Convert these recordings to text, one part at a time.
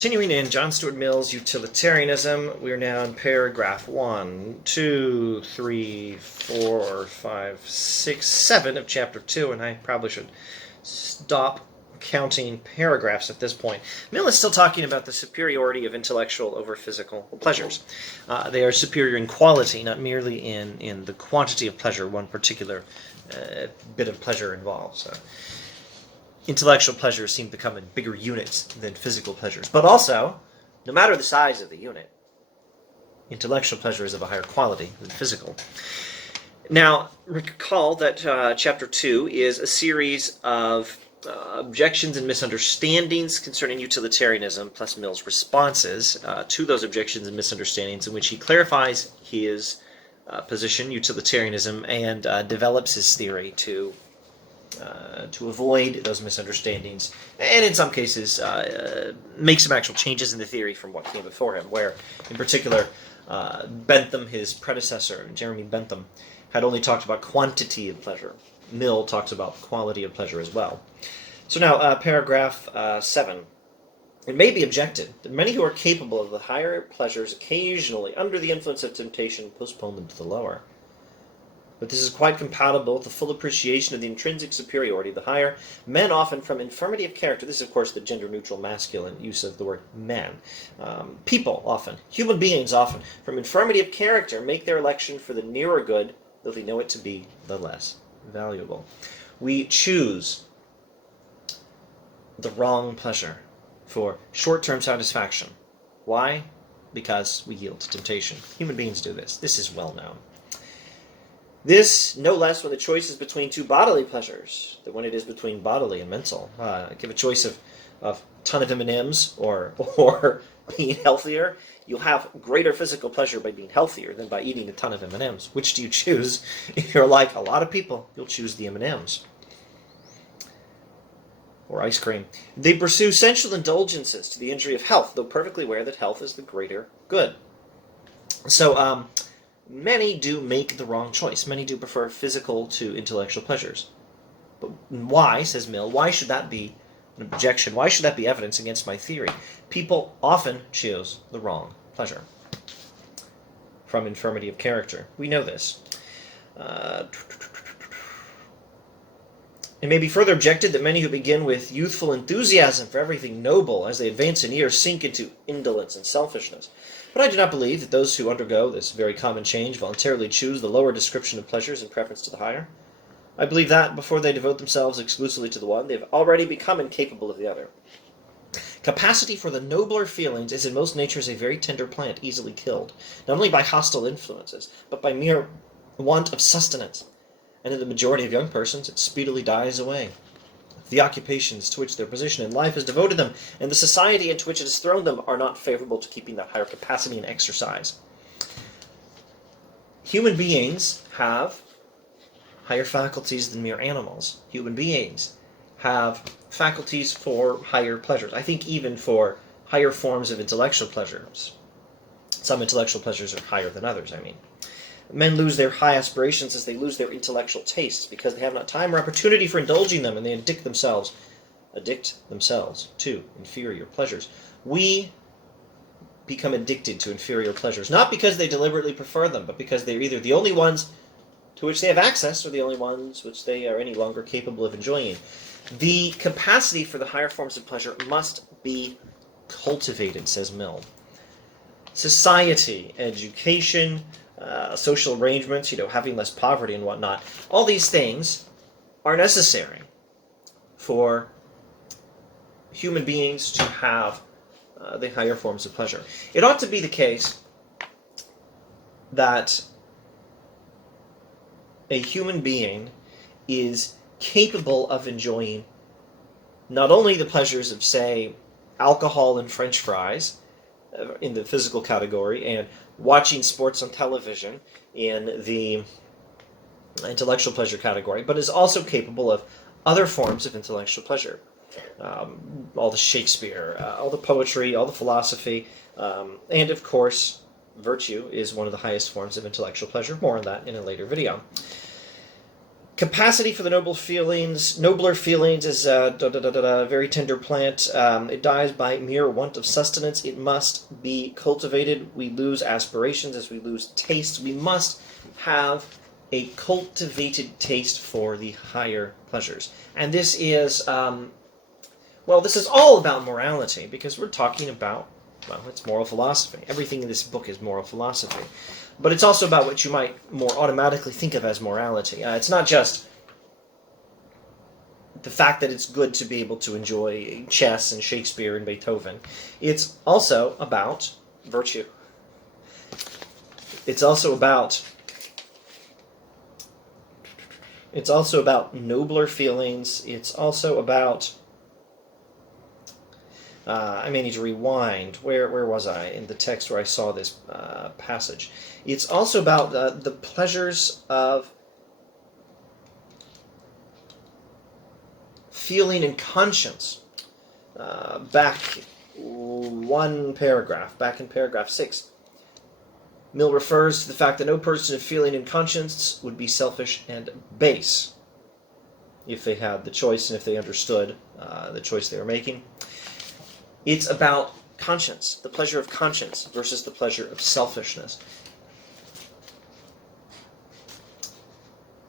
Continuing in John Stuart Mill's Utilitarianism, we're now in paragraph 1, 2, 3, 4, 5, 6, 7 of chapter 2, and I probably should stop counting paragraphs at this point. Mill is still talking about the superiority of intellectual over physical pleasures. They are superior in quality, not merely in the quantity of pleasure one particular bit of pleasure involves. Intellectual pleasures seem to come in bigger units than physical pleasures. But also, no matter the size of the unit, intellectual pleasure is of a higher quality than physical. Now, recall that Chapter 2 is a series of objections and misunderstandings concerning utilitarianism, plus Mill's responses to those objections and misunderstandings, in which he clarifies his position, utilitarianism, and develops his theory to avoid those misunderstandings, and in some cases make some actual changes in the theory from what came before him, where, in particular, Bentham, his predecessor, Jeremy Bentham, had only talked about quantity of pleasure. Mill talks about quality of pleasure as well. So now, paragraph 7. It may be objected that many who are capable of the higher pleasures occasionally, under the influence of temptation, postpone them to the lower. But this is quite compatible with the full appreciation of the intrinsic superiority of the higher. Men often, from infirmity of character, this is of course the gender-neutral masculine use of the word men. People often, human beings often, from infirmity of character, make their election for the nearer good, though they know it to be the less valuable. We choose the wrong pleasure for short-term satisfaction. Why? Because we yield to temptation. Human beings do this. This is well known. This, no less when the choice is between two bodily pleasures than when it is between bodily and mental. Give a choice of a ton of M&Ms or being healthier. You'll have greater physical pleasure by being healthier than by eating a ton of M&Ms. Which do you choose? If you're like a lot of people, you'll choose the M&Ms. Or ice cream. They pursue sensual indulgences to the injury of health, though perfectly aware that health is the greater good. So, many do make the wrong choice. Many do prefer physical to intellectual pleasures. But why, says Mill, why should that be an objection? Why should that be evidence against my theory? People often choose the wrong pleasure from infirmity of character. We know this. It may be further objected that many who begin with youthful enthusiasm for everything noble, as they advance in years, sink into indolence and selfishness. But I do not believe that those who undergo this very common change voluntarily choose the lower description of pleasures in preference to the higher. I believe that, before they devote themselves exclusively to the one, they have already become incapable of the other. Capacity for the nobler feelings is in most natures a very tender plant, easily killed, not only by hostile influences, but by mere want of sustenance. And in the majority of young persons, it speedily dies away. The occupations to which their position in life has devoted them, and the society into which it has thrown them, are not favorable to keeping that higher capacity in exercise. Human beings have higher faculties than mere animals. Human beings have faculties for higher pleasures. I think even for higher forms of intellectual pleasures. Some intellectual pleasures are higher than others, I mean. Men lose their high aspirations as they lose their intellectual tastes, because they have not time or opportunity for indulging them, and they addict themselves to inferior pleasures. We become addicted to inferior pleasures, not because they deliberately prefer them, but because they're either the only ones to which they have access, or the only ones which they are any longer capable of enjoying. The capacity for the higher forms of pleasure must be cultivated, says Mill. Society, education, social arrangements, having less poverty and whatnot, all these things are necessary for human beings to have the higher forms of pleasure. It ought to be the case that a human being is capable of enjoying not only the pleasures of, say, alcohol and French fries in the physical category, and watching sports on television in the intellectual pleasure category, but is also capable of other forms of intellectual pleasure. All the Shakespeare, all the poetry, all the philosophy, and of course, virtue is one of the highest forms of intellectual pleasure. More on that in a later video. Capacity for the nobler feelings is a very tender plant. It dies by mere want of sustenance. It must be cultivated. We lose aspirations as we lose tastes. We must have a cultivated taste for the higher pleasures. And this is, this is all about morality, because we're talking about, it's moral philosophy. Everything in this book is moral philosophy. But it's also about what you might more automatically think of as morality. It's not just the fact that it's good to be able to enjoy chess and Shakespeare and Beethoven. It's also about virtue. It's also about nobler feelings. It's also about... I may need to rewind. Where was I in the text where I saw this passage? It's also about the pleasures of feeling and conscience. Back in paragraph 6, Mill refers to the fact that no person of feeling and conscience would be selfish and base if they had the choice and if they understood the choice they were making. It's about conscience, the pleasure of conscience versus the pleasure of selfishness.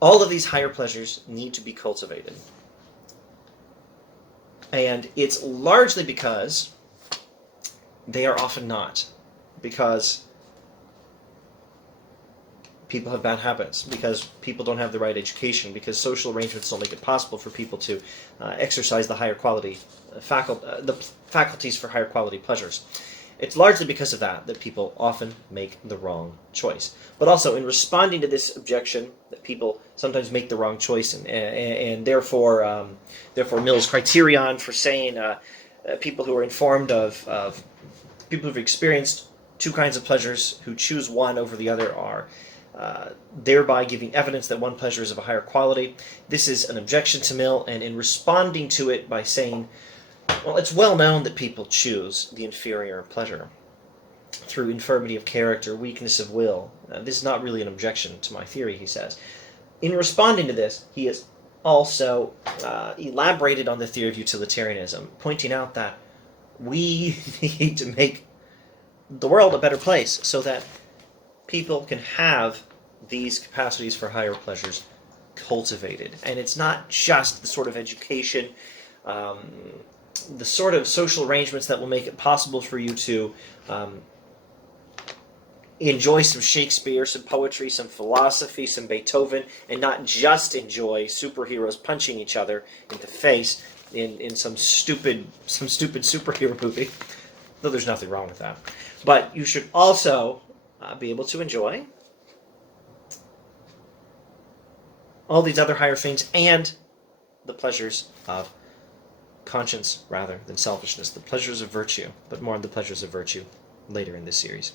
All of these higher pleasures need to be cultivated. And it's largely because they are often not. Because people have bad habits, because people don't have the right education, because social arrangements don't make it possible for people to exercise the higher quality the faculties for higher quality pleasures. It's largely because of that people often make the wrong choice. But also, in responding to this objection that people sometimes make the wrong choice, and therefore Mill's criterion for saying people who are informed of people who've experienced two kinds of pleasures who choose one over the other are thereby giving evidence that one pleasure is of a higher quality. This is an objection to Mill, and in responding to it by saying, well, it's well known that people choose the inferior pleasure through infirmity of character, weakness of will. This is not really an objection to my theory, he says. In responding to this, he has also elaborated on the theory of utilitarianism, pointing out that we need to make the world a better place so that people can have these capacities for higher pleasures cultivated. And it's not just the sort of education, the sort of social arrangements that will make it possible for you to enjoy some Shakespeare, some poetry, some philosophy, some Beethoven, and not just enjoy superheroes punching each other in the face in some stupid superhero movie. Though there's nothing wrong with that. But you should also be able to enjoy all these other higher things and the pleasures of conscience rather than selfishness, the pleasures of virtue, but more on the pleasures of virtue later in this series.